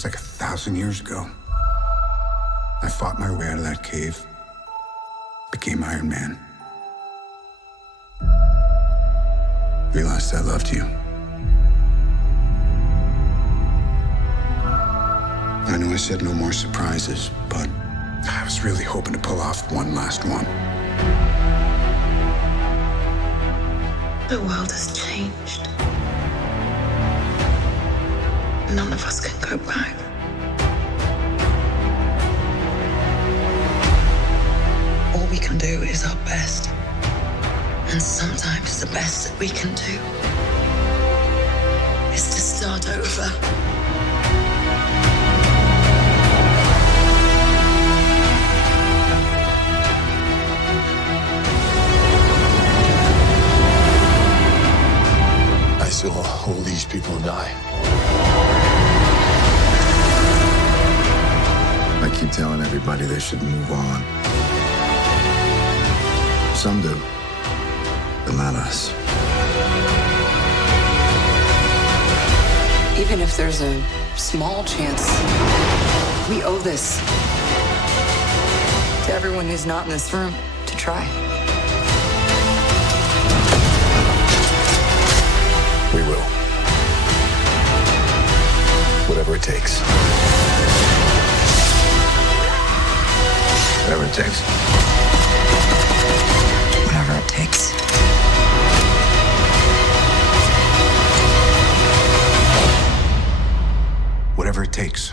was like 1,000 years ago. I fought my way out of that cave, became Iron Man. Realized I loved you. I know I said no more surprises, but I was really hoping to pull off one last one. The world has changed. None of us can go back. All we can do is our best. And sometimes the best that we can do is to start over. I saw all these people die. I keep telling everybody they should move on. Some do, but not us. Even if there's a small chance, we owe this to everyone who's not in this room to try. We will. Whatever it takes. Whatever it takes. Whatever it takes. Whatever it takes.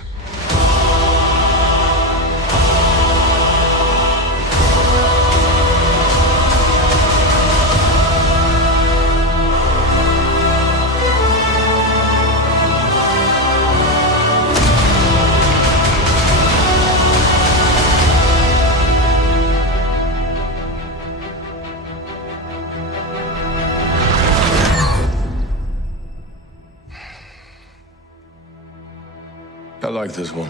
I like this one.